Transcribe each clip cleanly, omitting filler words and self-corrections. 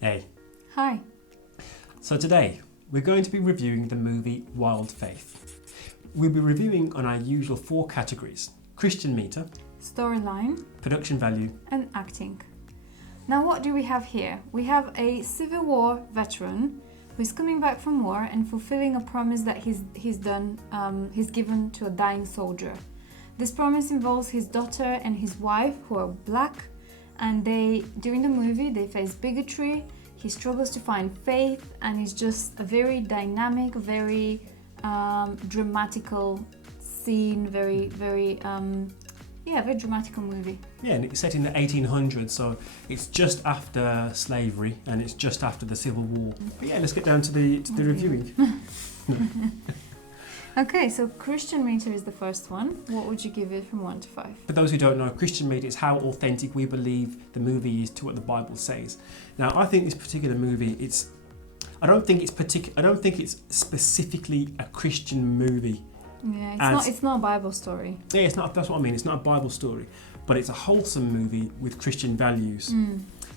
Hey. Hi. So today, we're going to be reviewing the movie Wild Faith. We'll be reviewing on our usual 4 categories: Christian meter, Storyline production value, and acting. Now what do we have here? We have a Civil War veteran who's coming back from war and fulfilling a promise that he's given to a dying soldier. This promise involves his daughter and his wife, who are black, and during the movie they face bigotry. He struggles to find faith, and it's just a very dynamic, very dramatical scene, very dramatical movie. Yeah, and it's set in the 1800s, so it's just after slavery and it's just after the Civil War. But yeah, let's get down to the reviewing. Okay, so Christian meter is the first one. What would you give it from 1 to 5? For those who don't know, Christian meter is how authentic we believe the movie is to what the Bible says. Now, I think this particular movie, I don't think it's specifically a Christian movie. Yeah, it's not a Bible story. Yeah, it's not. That's what I mean. It's not a Bible story, but it's a wholesome movie with Christian values.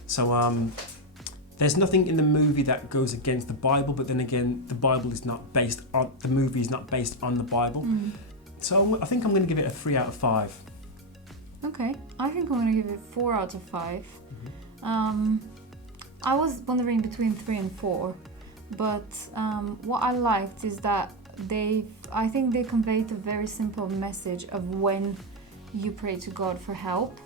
So there's nothing in the movie that goes against the Bible, but then again, the movie is not based on the Bible. So I think I'm going to give it a 3 out of 5. Okay, I think I'm going to give it 4 out of 5. I was wondering between 3 and 4, but what I liked is that I think they conveyed a very simple message of when you pray to God for help.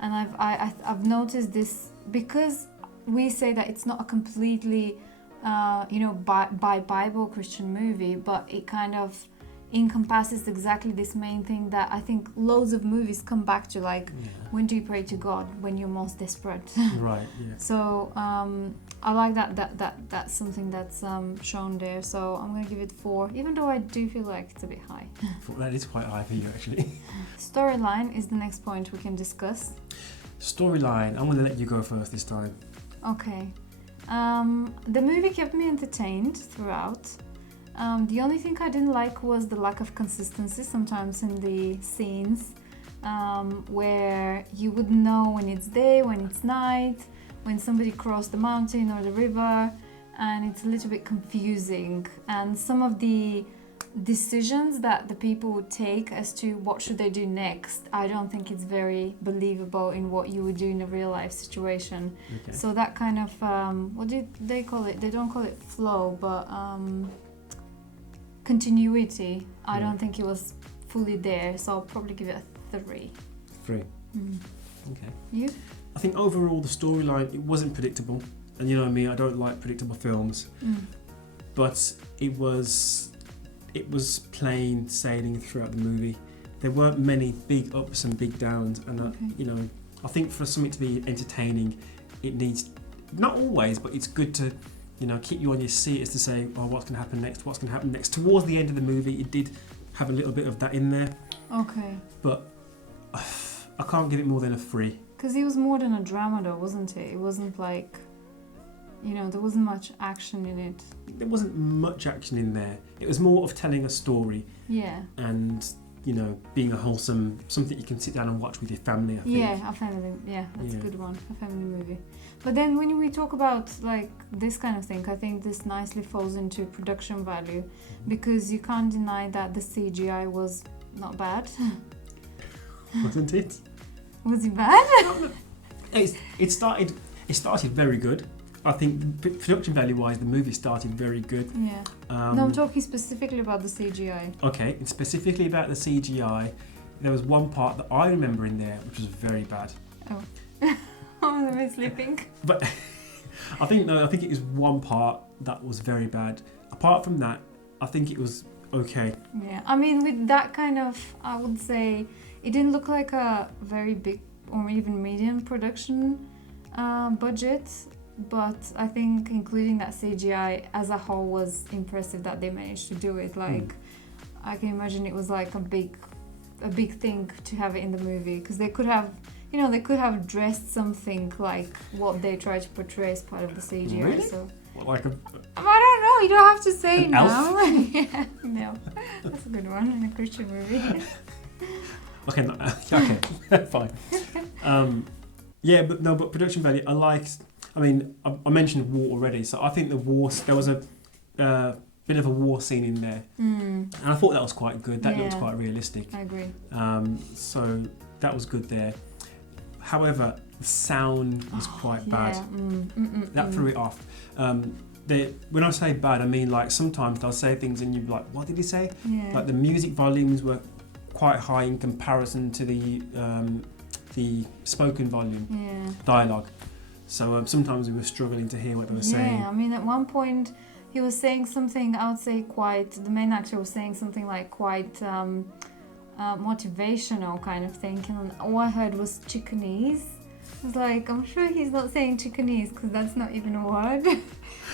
And I've noticed this because we say that it's not a completely by Bible Christian movie, but it kind of encompasses exactly this main thing that I think loads of movies come back to, like when do you pray to God? When you're most desperate. Right, yeah. So I like that's something that's shown there, so I'm going to give it 4, even though I do feel like it's a bit high. That is quite high for you, actually. Storyline is the next point we can discuss. Storyline, I'm going to let you go first this time. Okay. The movie kept me entertained throughout. The only thing I didn't like was the lack of consistency sometimes in the scenes, where you wouldn't know when it's day, when it's night, when somebody crossed the mountain or the river, and it's a little bit confusing. And some of the decisions that the people would take as to what should they do next, I don't think it's very believable in what you would do in a real life situation. Okay. So that kind of what do they call it? They don't call it flow, but continuity. I don't think it was fully there, so I'll probably give it a 3. 3. Okay. You? I think overall the storyline, it wasn't predictable, and you know me, I don't like predictable films, but it was plain sailing throughout the movie. There weren't many big ups and big downs, and I think for something to be entertaining, it needs, not always, but it's good to keep you on your seat, as to say, oh, what's going to happen next. Towards the end of the movie, it did have a little bit of that in there. Okay. But I can't give it more than a 3. Because it was more than a drama though, wasn't it? It wasn't like, there wasn't much action in it. There wasn't much action in there. It was more of telling a story. Yeah. And, being a wholesome, something you can sit down and watch with your family, I think. Yeah, a family. Yeah, that's a good one. A family movie. But then when we talk about like this kind of thing, I think this nicely falls into production value, because you can't deny that the CGI was not bad. Wasn't it? Was it bad? It started very good. I think production value wise, the movie started very good. Yeah. No, I'm talking specifically about the CGI. Okay, and specifically about the CGI, there was one part that I remember in there which was very bad. Oh. Am I sleeping? But I think it was one part that was very bad. Apart from that, I think it was okay. Yeah, I mean, with that kind of, I would say, it didn't look like a very big or even medium production budget, but I think including that CGI as a whole was impressive that they managed to do it. Like, I can imagine it was like a big thing to have it in the movie, because they could have, they could have dressed something like what they tried to portray as part of the CGI. Really? So. What, like I don't know. You don't have to say an now. elf? Yeah, no, that's a good one in a Christian movie. Okay, fine. Yeah, but production value. I I mean, I mentioned war already, so I think there was a bit of a war scene in there, and I thought that was quite good. That looked quite realistic. I agree. So that was good there. However, the sound was quite bad. That threw it off. When I say bad, I mean like sometimes they'll say things and you're like, what did he say? Yeah. Like the music volumes were quite high in comparison to the spoken volume, dialogue. So sometimes we were struggling to hear what they were saying. Yeah, I mean at one point he was saying something, I would say the main actor was saying something like quite motivational kind of thing, and all I heard was chickenese. I was like, I'm sure he's not saying chickenese because that's not even a word.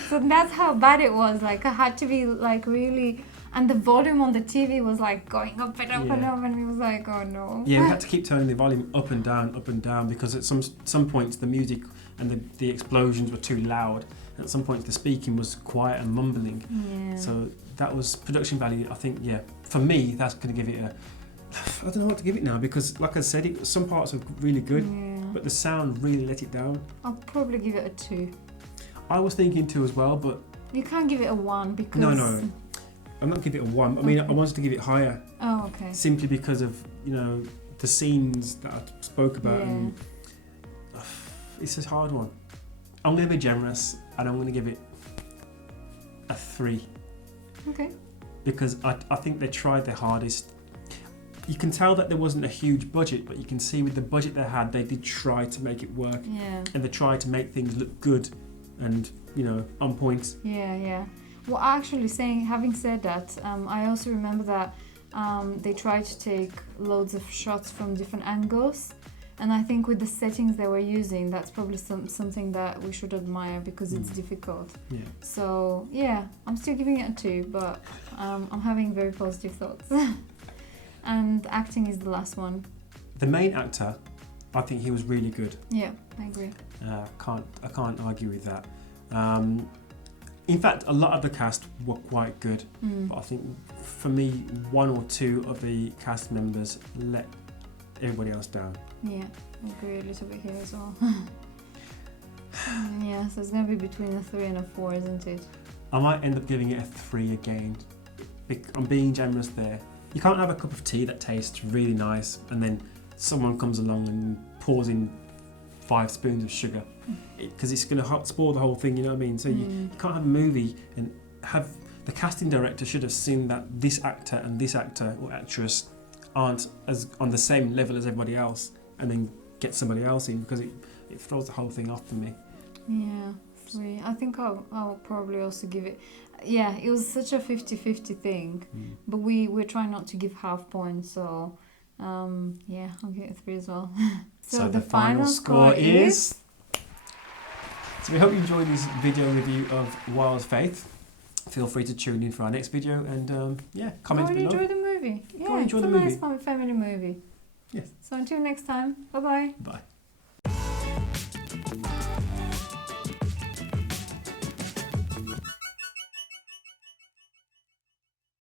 So that's how bad it was. Like I had to be like really, and the volume on the TV was like going up and up and up, and it was like, oh no. Yeah, we had to keep turning the volume up and down because at some points the music and the explosions were too loud. At some points the speaking was quiet and mumbling. Yeah. So that was production value. I think, for me, that's going to give it I don't know what to give it now because, like I said, some parts are really good, but the sound really let it down. I'll probably give it a 2. I was thinking 2 as well, but you can't give it a 1 because no, I'm not giving it a 1. I mean, I wanted to give it higher. Oh, okay. Simply because of the scenes that I spoke about, and it's a hard one. I'm going to be generous, and I'm going to give it a 3. Okay. Because I think they tried their hardest. You can tell that there wasn't a huge budget, but you can see with the budget they had, they did try to make it work. Yeah. And they tried to make things look good and, on point. Yeah. Well, actually, having said that, I also remember that they tried to take loads of shots from different angles. And I think with the settings they were using, that's probably something that we should admire because it's difficult. Yeah. So, I'm still giving it a 2, but I'm having very positive thoughts. And acting is the last one. The main actor, I think he was really good. Yeah, I agree. I can't argue with that. In fact, a lot of the cast were quite good, but I think for me, 1 or 2 of the cast members let everybody else down. Yeah, I agree a little bit here as well. So it's going to be between a 3 and a 4, isn't it? I might end up giving it a 3 again. I'm being generous there. You can't have a cup of tea that tastes really nice and then someone comes along and pours in 5 spoons of sugar because it's going to spoil the whole thing, you know what I mean? So you can't have a movie and have the casting director should have seen that this actor and this actor or actress aren't as on the same level as everybody else and then get somebody else in because it throws the whole thing off for me. Yeah, 3. I think I'll probably also give it. Yeah, it was such a 50-50 thing, but we're trying not to give half points, so I'll give it a 3 as well. So the final score is. So we hope you enjoyed this video review of Wild Faith. Feel free to tune in for our next video and comment below. Enjoy the movie. Yeah, enjoy it's the a movie. nice family movie. Yes. So until next time, bye-bye. Bye.